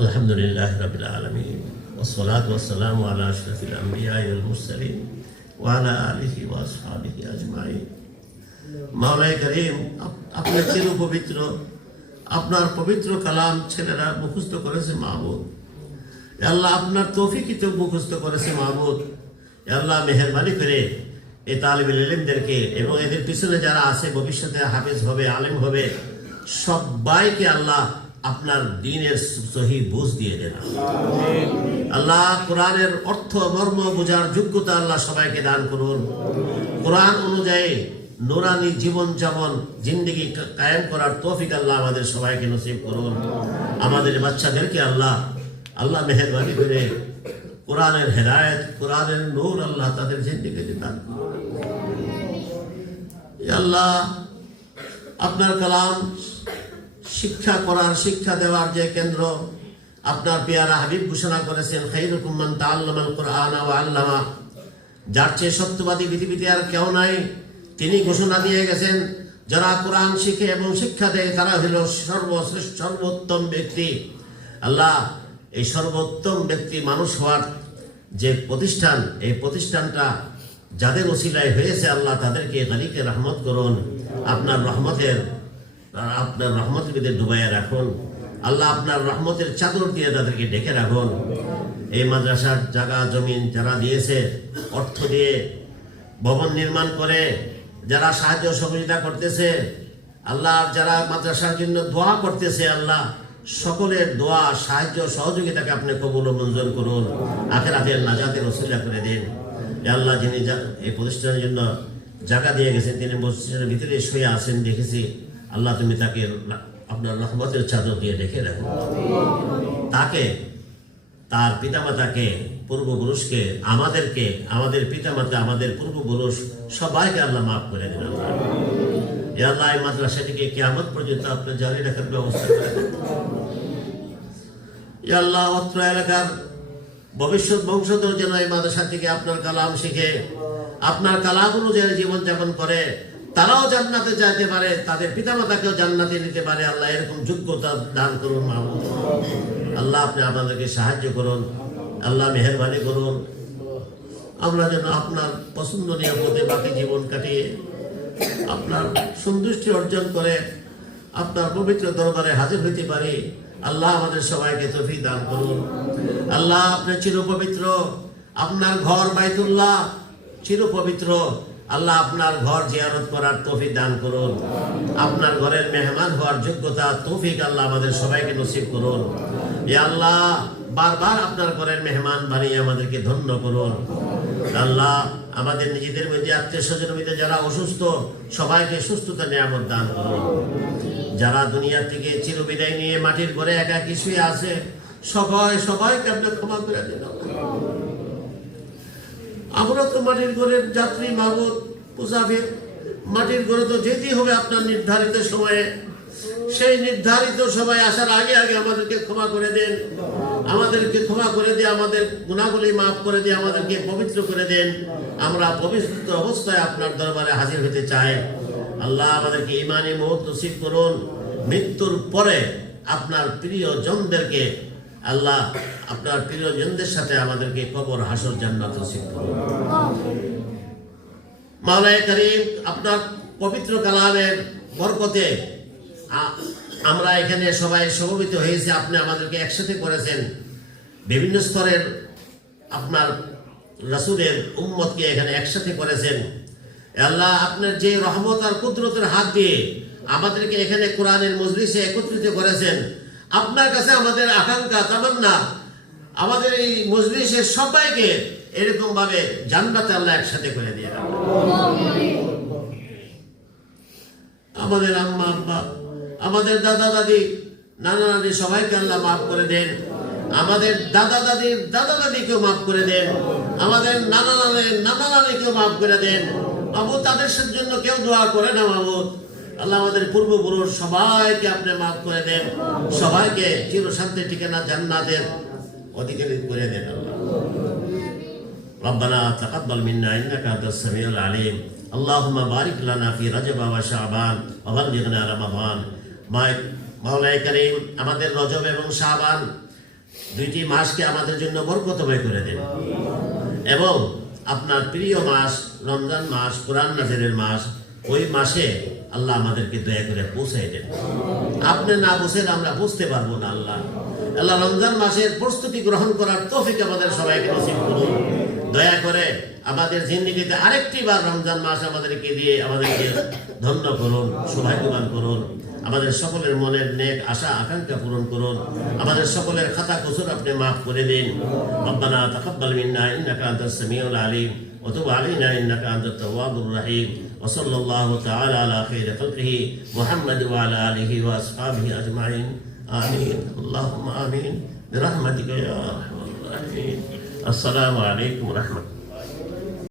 الحمد لله رب العالمين والصلاة والسلام على أشرف الأنبياء والمرسلين وعلى آله وأصحابه أجمعين মাওলাই করিম up- আপনার চির পবিত্র আপনার পবিত্র কালাম ছেলেরা মুখস্থ করেছে মাহবুদ এ আল্লাহ আপনার তৌফিকিতে মুখস্থ করেছে মাহবুদ এ আল্লাহ মেহরবানি করে এই তালিবুল ইলিমদেরকে এবং এদের পিছনে যারা আছে ভবিষ্যতে হাফেজ হবে আলেম হবে সবাইকে আল্লাহ আপনার দিনের সহি বুঝ দিয়ে দেন। আল্লাহ কোরআনের অর্থ মর্ম বোঝার যোগ্যতা আল্লাহ সবাইকে দান করুন। কোরআন অনুযায়ী নোরানি জীবন যাপন জিন্দগি কায়েম করার তৌফিক আল্লাহ আমাদের সবাইকে নসিব করুন। আমাদের বাচ্চাদেরকে আল্লাহ আল্লাহ মেহরবানি করে কোরআনের হেদায়ত কোরআনের নূর আল্লাহ তাদের জিন্দগিতে দান আল্লাহ আপনার কালাম শিক্ষা করার শিক্ষা দেওয়ার যে কেন্দ্র, আপনার পেয়ারা হাবিব ঘোষণা করেছেন, খাইরুকুম মান তাআল্লামাল কুরআন আল্লামা। যার চেয়ে সত্যবাদী পৃথিবীতে আর কেউ নাই, তিনি ঘোষণা দিয়ে গেছেন, যারা কোরআন শিখে এবং শিক্ষা দেয়, তারা হলো সর্বশ্রেষ্ঠ, সর্বোত্তম ব্যক্তি। আল্লাহ, এই সর্বোত্তম ব্যক্তি মানুষ হওয়ার যে প্রতিষ্ঠান, এই প্রতিষ্ঠানটা যাদের ওসিলায় হয়েছে আল্লাহ, তাদেরকে তালিকে রহমত করুন। আপনার রহমতের আপনার রহমতের ভিতরে ডুবাইয়া রাখুন। আল্লাহ আপনার রহমতের চাদর দিয়ে তাদেরকে ডেকে রাখুন। এই মাদ্রাসার জায়গা, জমিন যারা দিয়েছে, অর্থ দিয়ে ভবন নির্মাণ করে, যারা সাহায্য সহযোগিতা করতেছে, আল্লাহ যারা মাদ্রাসার জন্য দোয়া করতেছে, আল্লাহ সকলের দোয়া, সাহায্য, সহযোগিতাকে আপনি কবুল মঞ্জুর করুন। আখেরাতের নাজাতের ওসিলা করে দিন। আল্লাহ যিনি এই প্রতিষ্ঠানের জন্য জায়গা দিয়ে গেছেন, তিনি মসজিদের ভিতরে শুয়ে আছেন, দেখেছি। আল্লাহ তুমি তাকে আপনার রহমতের চাদর দিয়ে রেখে রাখো তাকে, তার পিতামাতাকে, পূর্বপুরুষকে, আমাদেরকে, আমাদের পিতামাতা, আমাদের পূর্বপুরুষ, সবাইকে আল্লাহ মাফ করে দিন আল্লাহ মাদ্রাসাটিকে কেয়ামত পর্যন্ত আপনার জারি রাখার ব্যবস্থা করে এ আল্লাহ অত্র এলাকার ভবিষ্যৎ বংশধর যেন এই মাদ্রাসা থেকে আপনার কালাম শিখে, আপনার কালাম অনুযায়ী জীবনযাপন করে তারাও জান্নাতে যাইতে পারে, তাদের পিতামাতাকেও জান্নাতে নিতে পারে। আল্লাহ এরকম যোগ্যতা দান করুন মাহমুদ আল্লাহ আপনি আমাদেরকে সাহায্য করুন, আল্লাহ মেহরবানি করুন। আমরা যেন আপনার পছন্দনীয় পথে বাকি জীবন কাটিয়ে আপনার সন্তুষ্টি অর্জন করে আপনার পবিত্র দরবারে হাজির হইতে পারি। আল্লাহ আমাদের সবাইকে তফি দান করুন। আল্লাহ আপনি চির পবিত্র আপনার ঘর বাইতুল্লাহ চির পবিত্র আল্লাহ আপনার ঘর জিয়ারত করার তৌফিক দান করুন। আপনার ঘরের মেহমান হওয়ার যোগ্যতা, তৌফিক আল্লাহ আমাদের সবাইকে নসিব করুন। আল্লাহ, বারবার আপনার ঘরের মেহমান বানিয়ে আমাদেরকে ধন্য করুন। আল্লাহ, আমাদের নিজেদের মধ্যে আত্মীয় স্বজনের মধ্যে যারা অসুস্থ, সবাইকে সুস্থতা, নিয়ামত দান করুন। যারা দুনিয়া থেকে চিরবিদায় নিয়ে মাটির ঘরে একা কিছুই আছে, সবাই সবাইকে আপনি ক্ষমা করে দিন। আমরা তো মাটির ঘরের যাত্রী মাহবুদ মুসাফির মাটির ঘরে তো যেতেই হবে আপনার নির্ধারিত সময়ে। সেই নির্ধারিত সময় আসার আগে আগে আমাদেরকে ক্ষমা করে দেন। আমাদেরকে ক্ষমা করে দিয়ে আমাদের গুণাগুলি মাফ করে দিয়ে আমাদেরকে পবিত্র করে দেন। আমরা পবিত্র অবস্থায় আপনার দরবারে হাজির হতে চাই। আল্লাহ আমাদেরকে ইমানি মুহূর্ত নসিব করুন। মৃত্যুর পরে আপনার প্রিয় জনদেরকে আল্লাহ আপনার প্রিয়জনদের সাথে আমাদেরকে কবর, হাসর, জান্নাত নসিব করুন। মাওলায় করিম, আপনার পবিত্র কালামের বরকতে আমরা এখানে সবাই সমবেত হয়েছি, আপনি আমাদেরকে একসাথে করেছেন। বিভিন্ন স্তরের আপনার রাসূলের উম্মতকে এখানে একসাথে করেছেন। আল্লাহ আপনার যে রহমত আর কুদরতের হাত দিয়ে আমাদেরকে এখানে কোরআনের মজলিসে একত্রিত করেছেন। আপনার কাছে আমাদের আকাঙ্ক্ষা, তামান্না। আমাদের এই মজলিসের সবাইকে এরকম ভাবে জান্নাতে আল্লাহ একসাথে করে দিয়ে আমাদের আম্মা, আব্বা, আমাদের দাদা, দাদি, নানা, নানি, সবাইকে আল্লাহ মাফ করে দেন। আমাদের দাদা দাদির দাদা, দাদিকেও মাফ করে দেন। আমাদের নানা নানের নানা, নানিকেও মাফ করে দেন। বাবু তাদের জন্য কেউ দোয়া করে না বাবু আল্লাহ আমাদের পূর্বপুরুষ সবাইকে আপনি মাফ করে দেন সবাইকে চিরশান্তি ঠিকানা জান্নাতের অধিকারী করে দেন আল্লাহ ربنا تقبل منا انك انت السميع العليم اللهم بارك لنا في رجب وشعبان وبلغنا رمضان মাই- মাওলাই করিম আমাদের রজব এবং শাবান দুইটি মাসকে আমাদের জন্য বরকতময় করে দেন এবং আপনার প্রিয় মাস রমজান মাস কোরআন নাজেরের মাস ওই মাসে আল্লাহ আমাদেরকে দয়া করে পৌঁছাই দেন। আপনি না বুঝেন আমরা বুঝতে পারব না আল্লাহ। আল্লাহ রমজান মাসের প্রস্তুতি গ্রহণ করার তৌফিক আমাদের সবাইকে নসিব করুন। দয়া করে আমাদের জিন্দিগিতে আরেকটি বার রমজান মাস আমাদেরকে দিয়ে আমাদেরকে ধন্য করুন, সৌভাগ্যবান করুন। আমাদের সকলের মনের নেক আশা, আকাঙ্ক্ষা পূরণ করুন। আমাদের সকলের খাতা কচুর আপনি মাফ করে দিন। আব্বানা তাকাব্বাল মিন্না ইন্নাকা আনতাস সামিউল আলিম ওয়া তুব আলাইনা ইন্নাকা আনতাত তাওয়াবুর রহিম। وصلى الله تعالى على خير خلقه محمد وعلى آله وأصحابه أجمعين. آمين. اللهم آمين. برحمتك يا أرحم الراحمين. السلام عليكم ورحمة الله